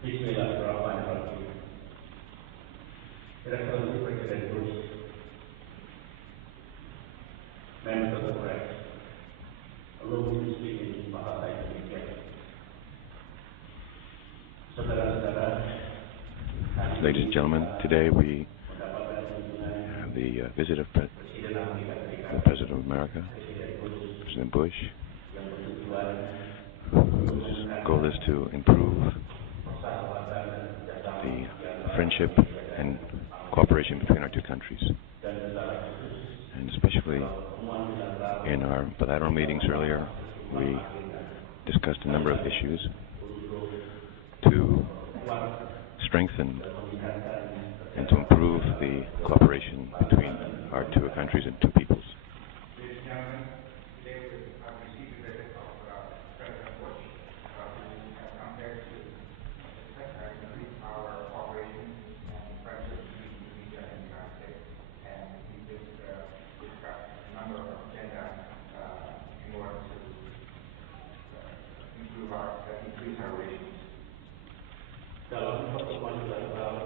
Bismillahirrahmanirrahim. Excellency Presiden Bush, Members of the Press, allow me to speak in bahasa Indonesia. Saudara-saudara, ladies and gentlemen, today we have the visit of the President of America, President Bush, whose goal is to improve the friendship and cooperation between our two countries. And especially in our bilateral meetings earlier, we discussed a number of issues to strengthen and to improve the cooperation between our two countries and two peoples.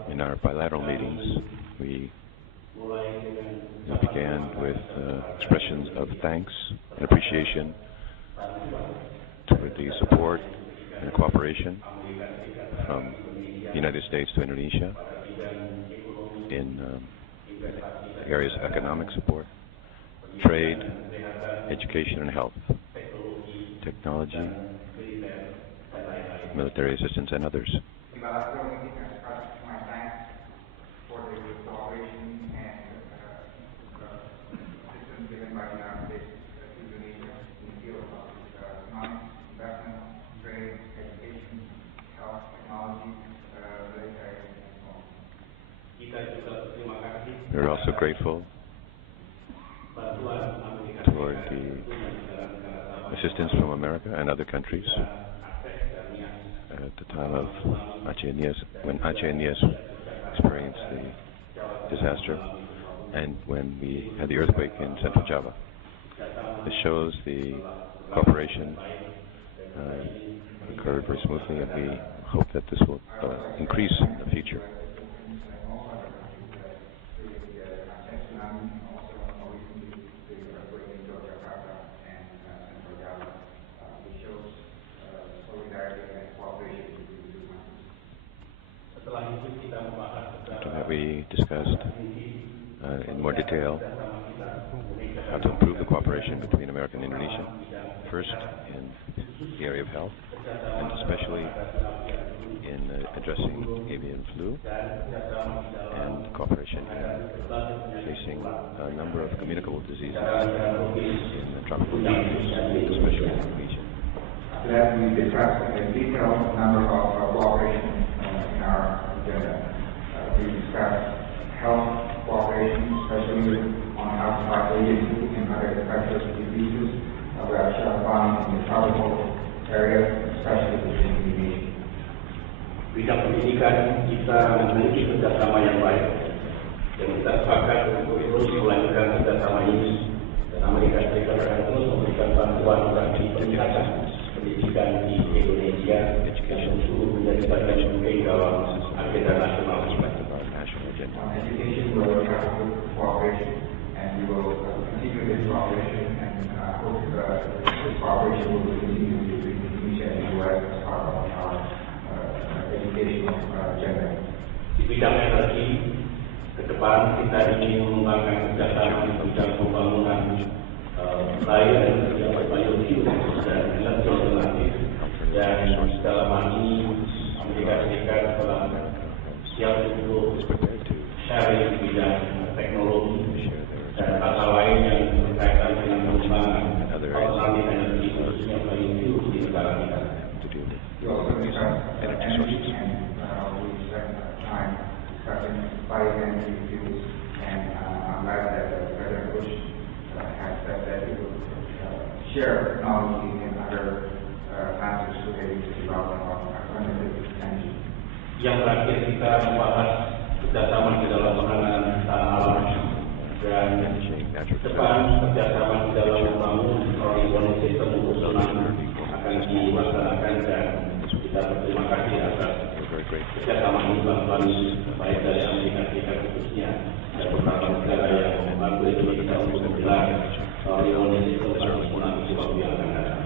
In our bilateral meetings, we began with expressions of thanks and appreciation toward the support and cooperation from the United States to Indonesia in areas of economic support, trade, education and health, technology, military assistance, and others. We are also grateful toward the assistance from America and other countries at the time of when Aceh and Nias experienced the disaster, and when we had the earthquake in Central Java. This shows the cooperation occurred very smoothly, and we hope that this will increase in the future. We discussed in more detail how to improve the cooperation between America and Indonesia, first in the area of health, and especially in addressing avian flu and cooperation in facing a number of communicable diseases in the tropical countries, especially in Indonesia. That we discussed in detail a number of cooperation in our agenda. We discussed health cooperation, especially on how to fight avian flu and other infectious diseases that are found in the tropical area, especially within Indonesia. Bidang pendidikan kita memiliki kerjasama yang baik, dan kita sepakat untuk terus melanjutkan kerjasama ini. Dan Amerika Serikat akan terus memberikan bantuan bagi peningkatan pendidikan di Indonesia yang untuk menjadi bagian penting dalam agenda nasional. Education will have good cooperation, and we will continue this cooperation, and hope this cooperation will continue between Indonesia and the U.S. as part of our educational agenda. Di bidang energi, ke depan kita ingin mengembangkan kerjasama di bidang pembangunan layanan energi berbayofuel dan energi alternatif, dan dalam hal ini Amerika Serikat telah siap untuk sharing di bidang teknologi dan hal lain yang berkaitan dengan pengembangan alternatif energi khususnya biofuel di negara kita. We also discussed energy, and we spent time discussing bioenergy fuels, and I'm glad that President Bush has said that he will share technology and other answers related to development of alternative energy. Yang terakhir kita membahas kerjasama di dalam penanganan tanah alam, dan depan kerjasama di dalam membangun organisasi sistem usulan akan dilaksanakan, dan kita berterima kasih atas kerjasama ini bagus, baik dari Amerika Serikat khususnya dan beberapa negara yang membantu Indonesia untuk menggelar reuni kebangsaan di waktu yang akan datang.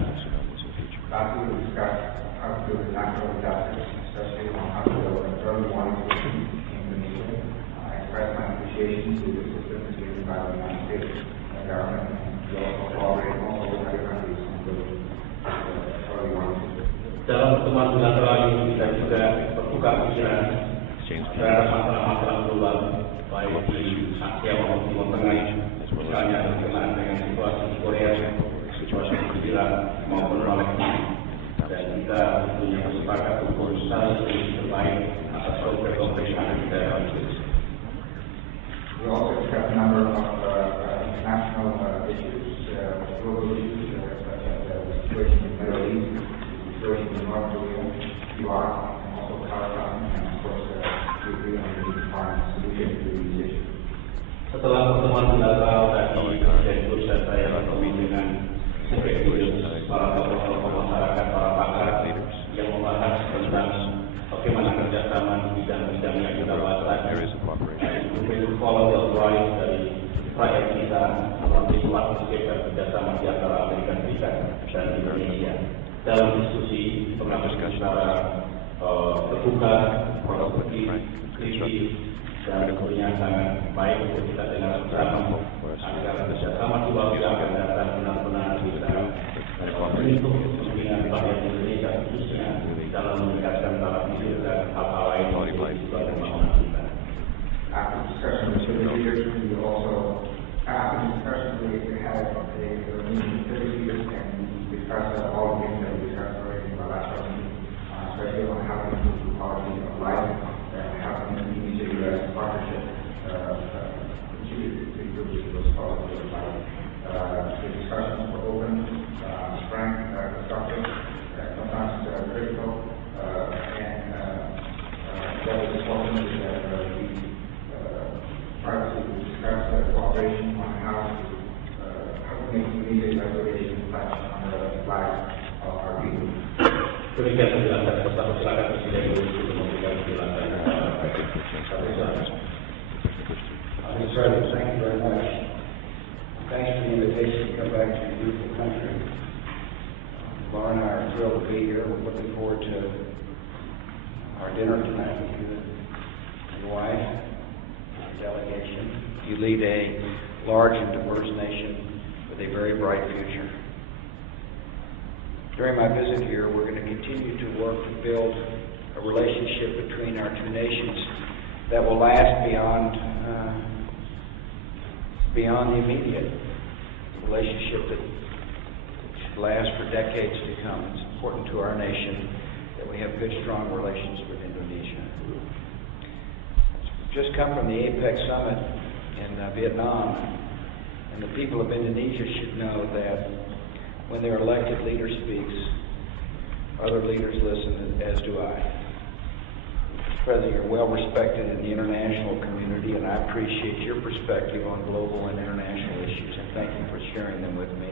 Lastly, we discussed how to deal with natural disasters, especially on how to build an early warning system in Indonesia. I express my appreciation to the assistance given by the United States government, and we also cooperate with other countries on building early warning system. Dalam pertemuan bilateral ini kita juga bertukar pikiran terhadap masalah-masalah global, baik di Asia maupun Timur Tengah, misalnya berkenaan dengan situasi di Korea, situasi di Iran maupun Palestina, dan kita tentunya bersepakat untuk berusaha lebih terbaik atas konkret-konkret yang ada di dalam itu. We also discussed a number of international issues, global issues, such as the situation in the Middle East, the situation in North Korea, Iraq, and also Palestine, and of course, we agree on the need to find a solution to these issues. Setelah pertemuan bilateral tadi, Presiden Bush dan saya bertemu dengan para tokoh masyarakat, para pakar yang membahas tentang bagaimana kerjasama di bidang-bidang yang kita bahas tadi. Untuk follow the advice dari rakyat kita, melalui partnership dan kerjasama di antara Amerika Serikat dan Indonesia. Dalam diskusi pengambilan secara terbuka, produktif, kritis, dan tentunya sangat baik untuk kita dengar bersama agar kerjasama di waktu yang akan datang benar-benar bisa untuk kepentingan rakyat Indonesia khususnya dalam meningkatkan taraf hidup dan hal-hal lain yang juga bermanfaat kita. After discussion with the leaders, we also had a meeting with the leaders and discussed all the things that we discussed already in the last meeting, especially on how to improve the quality of life and how to continue to U.S. partnership continue to improve those quality of life. The discussions were open, frank, constructive, sometimes critical, and that was important that we tried to discuss cooperation on how to make immediate restoration touch on the lives of our people. Demikian penjelasan bersama silakan Presiden untuk memberikan penjelasan. Mr. President, thank you very much. Thanks for the invitation to come back to your beautiful country. Laura and I are thrilled to be here. We're looking forward to our dinner tonight with you and your wife, our delegation. You lead a large and diverse nation with a very bright future. During my visit here, we're going to continue to work to build a relationship between our two nations that will last beyond the immediate, relationship that should last for decades to come. It's important to our nation that we have good, strong relations with Indonesia. We've just come from the APEC summit in Vietnam, and the people of Indonesia should know that when their elected leader speaks, other leaders listen, as do I. President, you're well respected in the international community, and I appreciate your perspective on global and international issues, and thank you for sharing them with me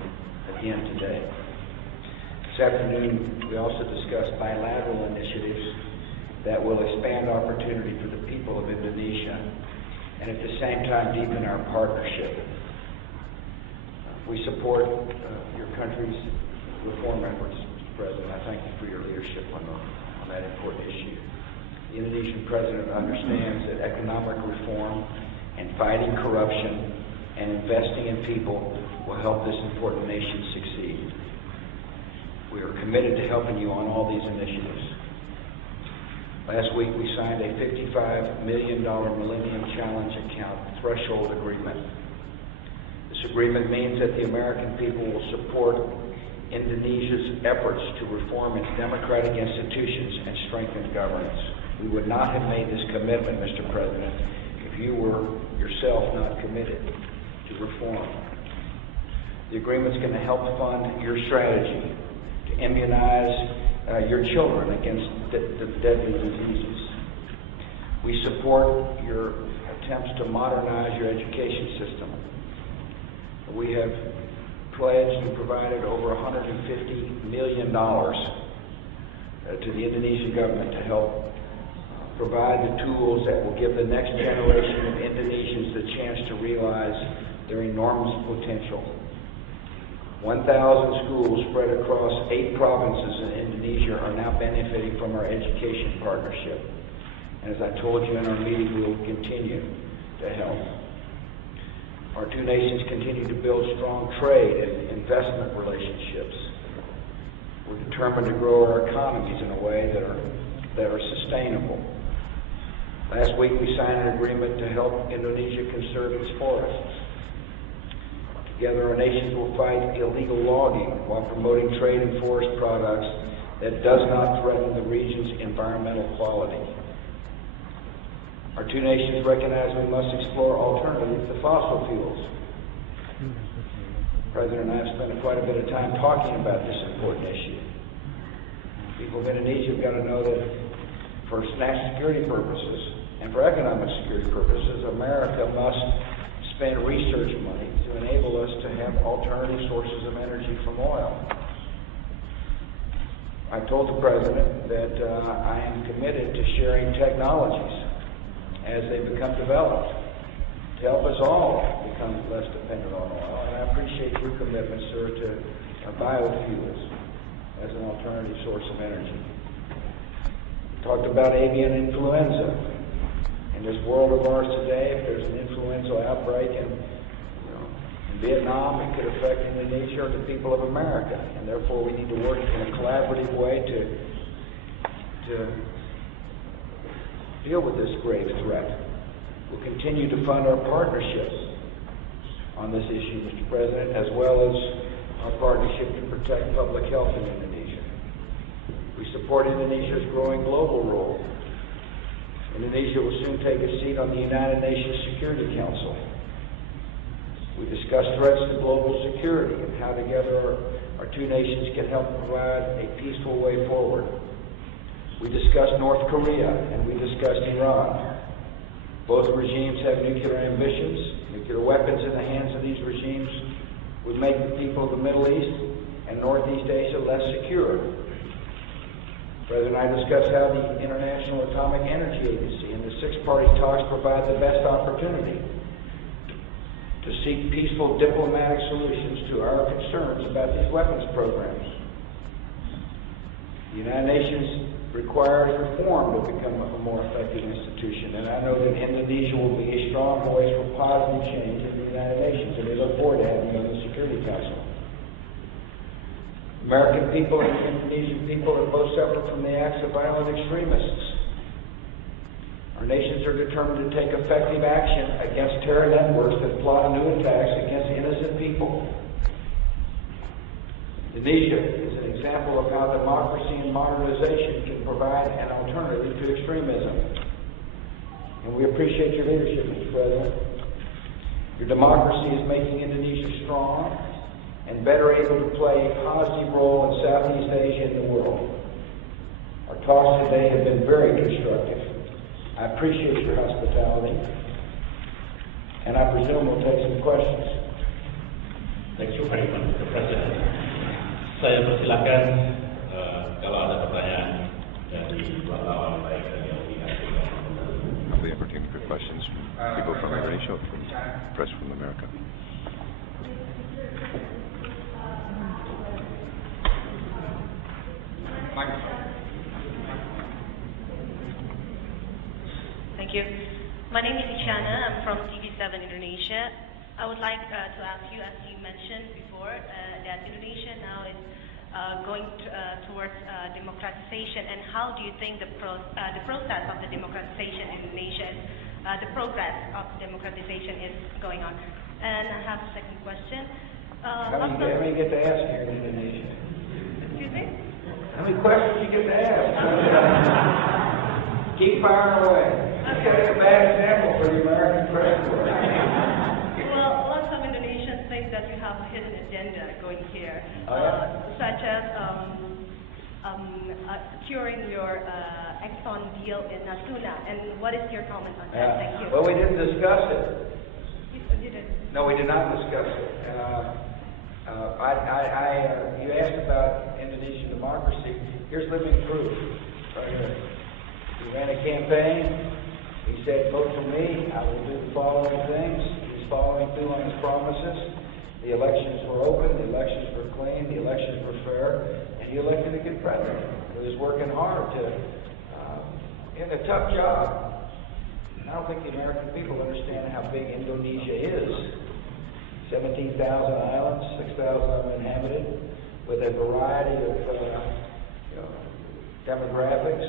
again today. This afternoon, we also discussed bilateral initiatives that will expand opportunity for the people of Indonesia, and at the same time deepen our partnership. We support your country's reform efforts, Mr. President. I thank you for your leadership on that important issue. The Indonesian President understands that economic reform and fighting corruption and investing in people will help this important nation succeed. We are committed to helping you on all these initiatives. Last week we signed a $55 million Millennium Challenge account threshold agreement. This agreement means that the American people will support Indonesia's efforts to reform its democratic institutions and strengthen governance. We would not have made this commitment, Mr. President, if you were yourself not committed to reform. The agreement's going to help fund your strategy to immunize your children against the deadly diseases. We support your attempts to modernize your education system. We have pledged and provided over $150 million to the Indonesian government to help provide the tools that will give the next generation of Indonesians the chance to realize their enormous potential. 1,000 schools spread across 8 provinces in Indonesia are now benefiting from our education partnership. And as I told you in our meeting, we will continue to help. Our two nations continue to build strong trade and investment relationships. We're determined to grow our economies in a way that are sustainable. Last week we signed an agreement to help Indonesia conserve its forests. Together our nations will fight illegal logging while promoting trade in forest products that does not threaten the region's environmental quality. Our two nations recognize we must explore alternatives to fossil fuels. The President and I have spent quite a bit of time talking about this important issue. People of Indonesia have got to know that for national security purposes and for economic security purposes, America must spend research money to enable us to have alternative sources of energy from oil. I told the President that I am committed to sharing technologies as they become developed to help us all become less dependent on oil. And I appreciate your commitment, sir, to biofuels as an alternative source of energy. We talked about avian influenza. In this world of ours today, if there's an influenza outbreak in Vietnam, it could affect Indonesia or the people of America. And therefore we need to work in a collaborative way to deal with this grave threat. We'll continue to fund our partnerships on this issue, Mr. President, as well as our partnership to protect public health in Indonesia. We support Indonesia's growing global role. Indonesia will soon take a seat on the United Nations Security Council. We discussed threats to global security and how together our two nations can help provide a peaceful way forward. We discussed North Korea and we discussed Iran. Both regimes have nuclear ambitions. Nuclear weapons in the hands of these regimes would make the people of the Middle East and Northeast Asia less secure. The President and I discussed how the International Atomic Energy Agency and the six-party talks provide the best opportunity to seek peaceful diplomatic solutions to our concerns about these weapons programs. The United Nations requires reform to become a more effective institution, and I know that Indonesia will be a strong voice for positive change in the United Nations, and we look forward to having you on the Security Council. American people and Indonesian people have both suffered from the acts of violent extremists. Our nations are determined to take effective action against terror networks that plot new attacks against innocent people. Indonesia is an example of how democracy and modernization can provide an alternative to extremism. And we appreciate your leadership, Mr. President. Your democracy is making Indonesia strong and better able to play a positive role in Southeast Asia and the world. Our talks today have been very constructive. I appreciate your hospitality, and I presume we'll take some questions. Thank you very much, Mr. President. Saya persilakan kalau ada pertanyaan dari wartawan baik dari I'll be opportunity for questions from people from Indonesia or from press from America. Thank you. My name is Istana. I'm from TV7 Indonesia. I would like to ask you, as you mentioned before, that Indonesia now is going towards democratization, and how do you think the process of the democratization in Indonesia, the progress of democratization is going on? And I have a second question. How many get to ask here in Indonesia? Excuse me? How many questions you get to ask? Keep firing away. That's a bad example for the American press. Well, lots of Indonesians think that you have a hidden agenda going here, such as securing your Exxon deal in Natuna. And what is your comment on that? Thank you. Well, we didn't discuss it. You didn't? No, we did not discuss it. You asked about Indonesian democracy. Here's living proof right here. He ran a campaign. He said, vote for me, I will do the following things. He's following through on his promises. The elections were open, the elections were clean, the elections were fair, and he elected a good president who was working hard to, in a tough job. I don't think the American people understand how big Indonesia is. 17,000 islands, 6,000 uninhabited, with a variety of demographics.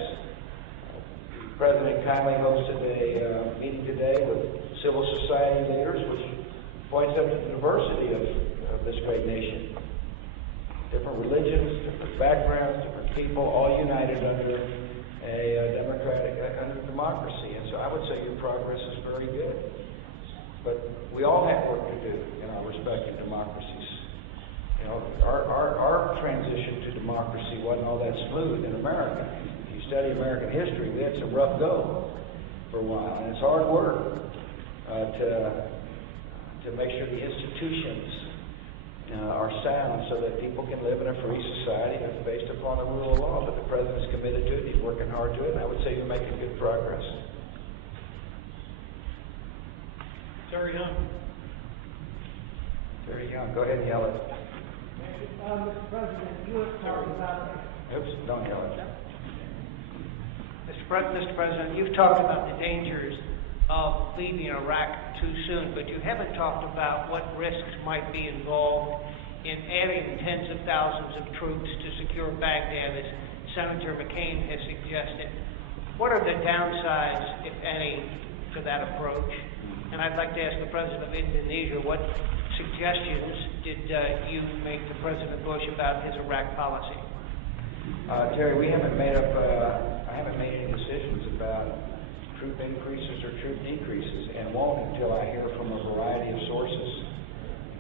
The President kindly hosted a meeting today with civil society leaders, which points up to the diversity of this great nation. Different religions, different backgrounds, different people, all united under under democracy. And so I would say your progress is very good. But we all have work to do in our respective democracies. You know, our transition to democracy wasn't all that smooth in America. If you study American history, we had some rough go for a while, and it's hard work to make sure the institutions are sound so that people can live in a free society that's based upon the rule of law. But the President's committed to it. He's working hard to it, and I would say you're making good progress. Very young. Very young. Go ahead and yell it. Mr. President, you have talked about... Oops, don't yell it. Mr. President, you've talked about the dangers of leaving Iraq too soon, but you haven't talked about what risks might be involved in adding tens of thousands of troops to secure Baghdad, as Senator McCain has suggested. What are the downsides, if any, to that approach? And I'd like to ask the President of Indonesia, what suggestions did you make to President Bush about his Iraq policy? Terry, we haven't made up, I haven't made any decisions about troop increases or troop decreases, and won't until I hear from a variety of sources,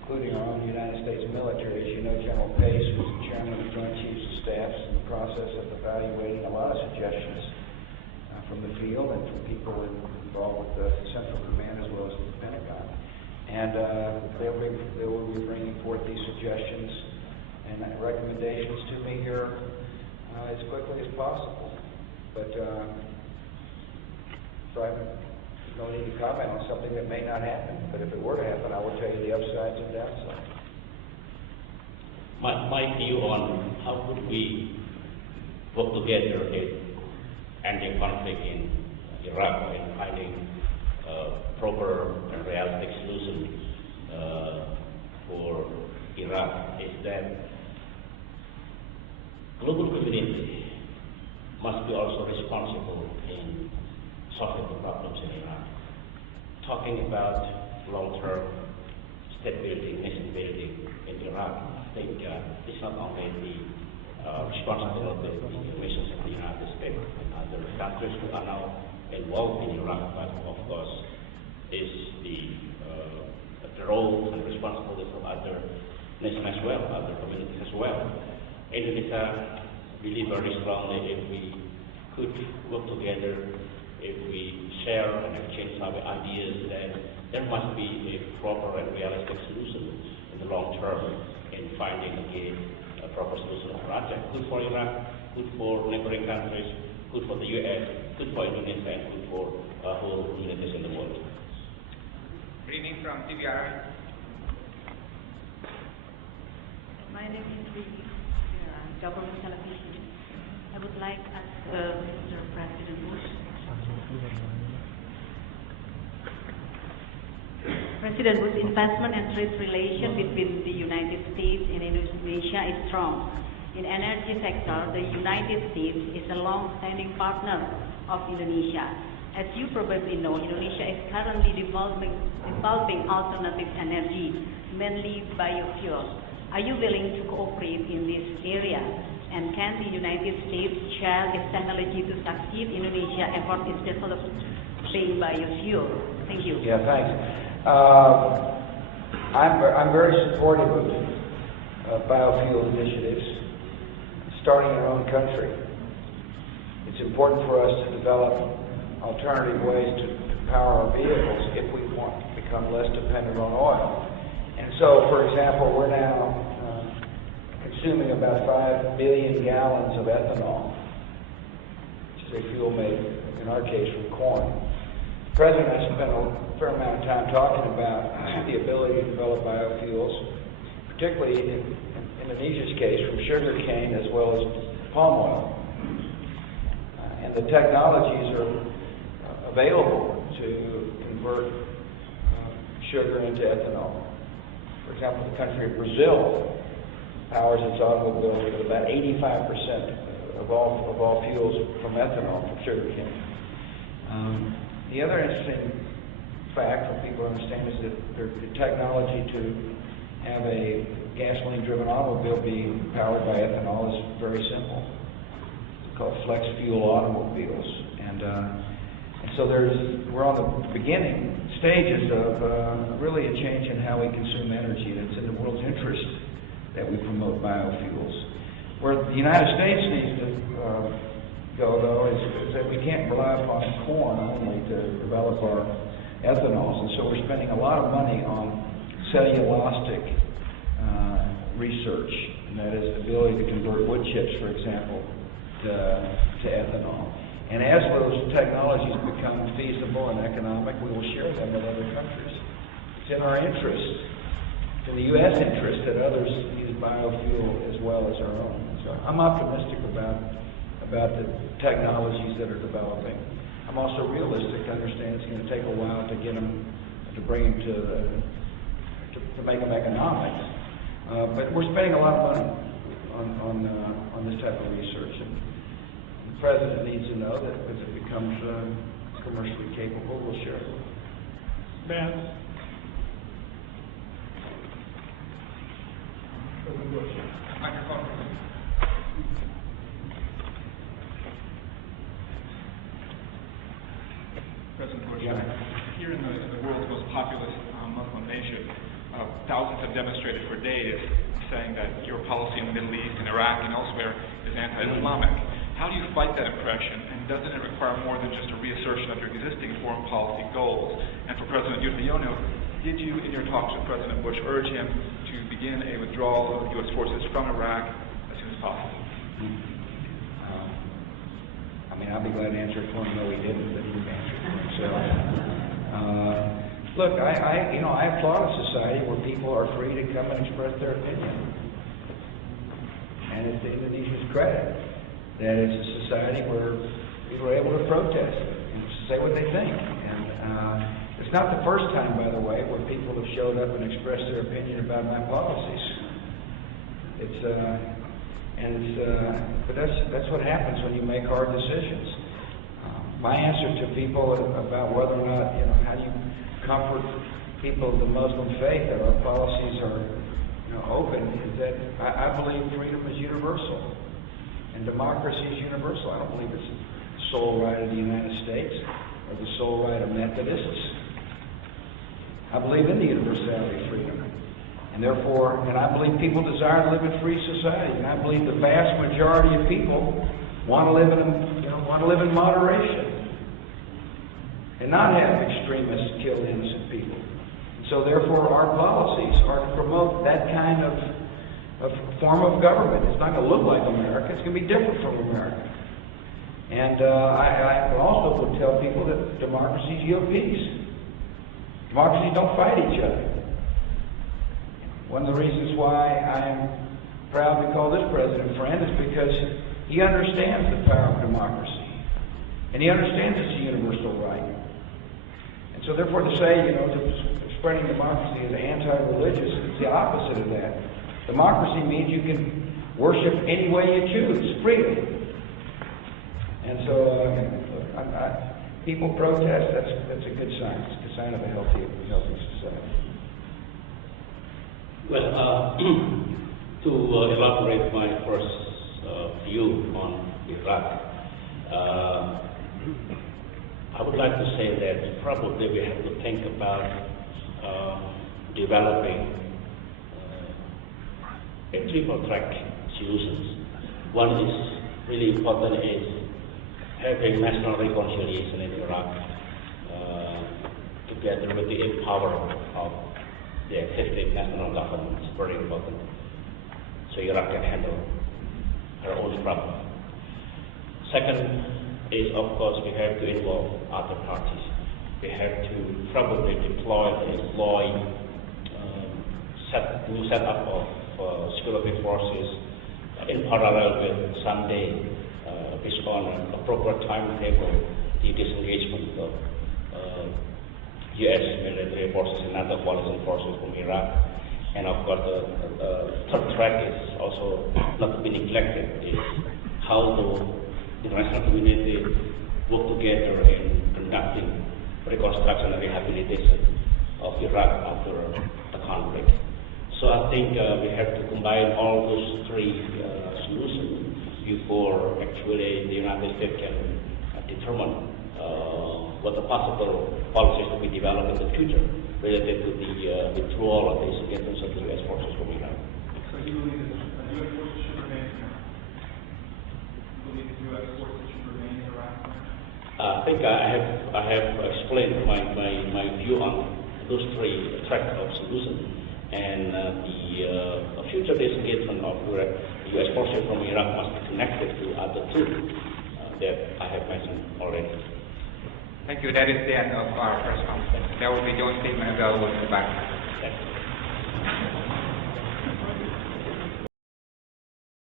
including our own United States military. As you know, General Pace, who's the chairman of the Joint Chiefs of Staff, is in the process of evaluating a lot of suggestions from the field and from people involved with the Central Command as well as the Pentagon. And they will be bringing forth these suggestions and recommendations to me here as quickly as possible. But so I don't need to comment on something that may not happen. But if it were to happen, I will tell you the upsides and downsides. My view on how could we work together in ending conflict in Iraq and finding proper and realistic solution for Iraq is that global community must be also responsible in solving the problems in Iraq. Talking about long-term stability and stability in Iraq, I think it's not only the responsibility of the nations of the United States and other countries who are now involved in Iraq, but of course is the role and responsibility of other nations as well, other communities as well. Indonesia believe very strongly if we could work together, if we share and exchange our ideas, then there must be a proper and realistic solution in the long term in finding again a proper solution for Iraq. Good for Iraq, good for neighboring countries, good for the U.S., good for Indonesia, and good for whole communities in the world. Reading from TVR. My name is Vicky, government television. I would like to ask Mr. President Bush. President Bush's investment and trade relation between the United States and Indonesia is strong. In energy sector, the United States is a long-standing partner of Indonesia. As you probably know, Indonesia is currently developing alternative energy, mainly biofuels. Are you willing to cooperate in this area? And can the United States share its technology to succeed? Indonesia effort is developing biofuel. Thank you. Yeah, thanks. I'm very supportive of biofuel initiatives, starting in our own country. It's important for us to develop alternative ways to power our vehicles if we want to become less dependent on oil. And so, for example, we're now consuming about 5 billion gallons of ethanol, which is a fuel made in our case, from corn. The President and I spent a fair amount of time talking about the ability to develop biofuels, particularly in Indonesia's case, from sugar cane as well as palm oil. And the technologies are available to convert sugar into ethanol. For example, the country of Brazil powers its automobiles with about 85% of all fuels from ethanol, from sugar cane. The other interesting fact for people to understand is that the technology to have a gasoline-driven automobile being powered by ethanol is very simple. It's called flex fuel automobiles, and so we're on the beginning stages of really a change in how we consume energy, and it's in the world's interest that we promote biofuels. Where the United States needs to go, though, is that we can't rely upon corn only to develop our ethanols, and so we're spending a lot of money on cellulosic research, and that is the ability to convert wood chips, for example, to ethanol. And as those technologies become feasible and economic, we will share them with other countries. It's in our interest, it's in the U.S. interest, that others use biofuel as well as our own. So I'm optimistic about the technologies that are developing. I'm also realistic to understand it's going to take a while to get them, to bring them to make them economic. But we're spending a lot of money on this type of research, and the President needs to know that as it becomes commercially capable, we'll share it. Ben. Microphone. President Bush, here in the world's most populous Muslim nation, thousands have demonstrated for days saying that your policy in the Middle East, in Iraq, and elsewhere is anti-Islamic. How do you fight that impression, and doesn't it require more than just a reassertion of your existing foreign policy goals? And for President Yudhoyono, did you, in your talks with President Bush, urge him to begin a withdrawal of U.S. forces from Iraq as soon as possible? I'll be glad to answer it for him. No, he didn't, but he can answer it for himself. Look, I applaud a society where people are free to come and express their opinion. And it's to Indonesia's credit that it's a society where people are able to protest and say what they think. And it's not the first time, by the way, where people have showed up and expressed their opinion about my policies. But that's what happens when you make hard decisions. My answer to people about whether or not, how do you comfort people of the Muslim faith that our policies are, open, is that I believe freedom is universal and democracy is universal. I don't believe it's the sole right of the United States or the sole right of Methodists. I believe in the universality of freedom. And therefore, I believe people desire to live in free society, and I believe the vast majority of people want to live in moderation and not have extremists kill innocent people. And so, therefore, our policies are to promote that kind of form of government. It's not going to look like America; it's going to be different from America. And I also would tell people that democracies yield peace. Democracies don't fight each other. One of the reasons why I am proud to call this president friend is because he understands the power of democracy. And he understands it's a universal right. And so therefore to say, spreading democracy is anti-religious, it's the opposite of that. Democracy means you can worship any way you choose, freely. And so people protest, that's a good sign. It's a sign of a healthy society. Well, to elaborate my first view on Iraq, I would like to say that probably we have to think about developing a triple-track solutions. One is really important is having national reconciliation in Iraq together with the empowerment of the existing national government is very important. So Iraq can handle her own problem. Second, is, of course, we have to involve other parties. We have to probably deploy new setup of security forces in parallel with Sunday, based on an appropriate timetable, the disengagement of U.S. military forces and other coalition forces from Iraq. And of course, the third track is also not to be neglected, is how the international community work together in conducting reconstruction and rehabilitation of Iraq after the conflict. So I think we have to combine all those three solutions before actually the United States can determine what the possible policies to be developed in the future related to the withdrawal of the disengagement of the U.S. forces from Iraq. So you believe that U.S. forces should remain in Iraq? You believe that U.S. forces should remain in Iraq? I think I have explained my view on those three tracks of solutions, and the future disengagement of the U.S. forces from Iraq must be connected to other two that I have mentioned already. Thank you. That is the end of our press conference. There will be joint statement available in the back.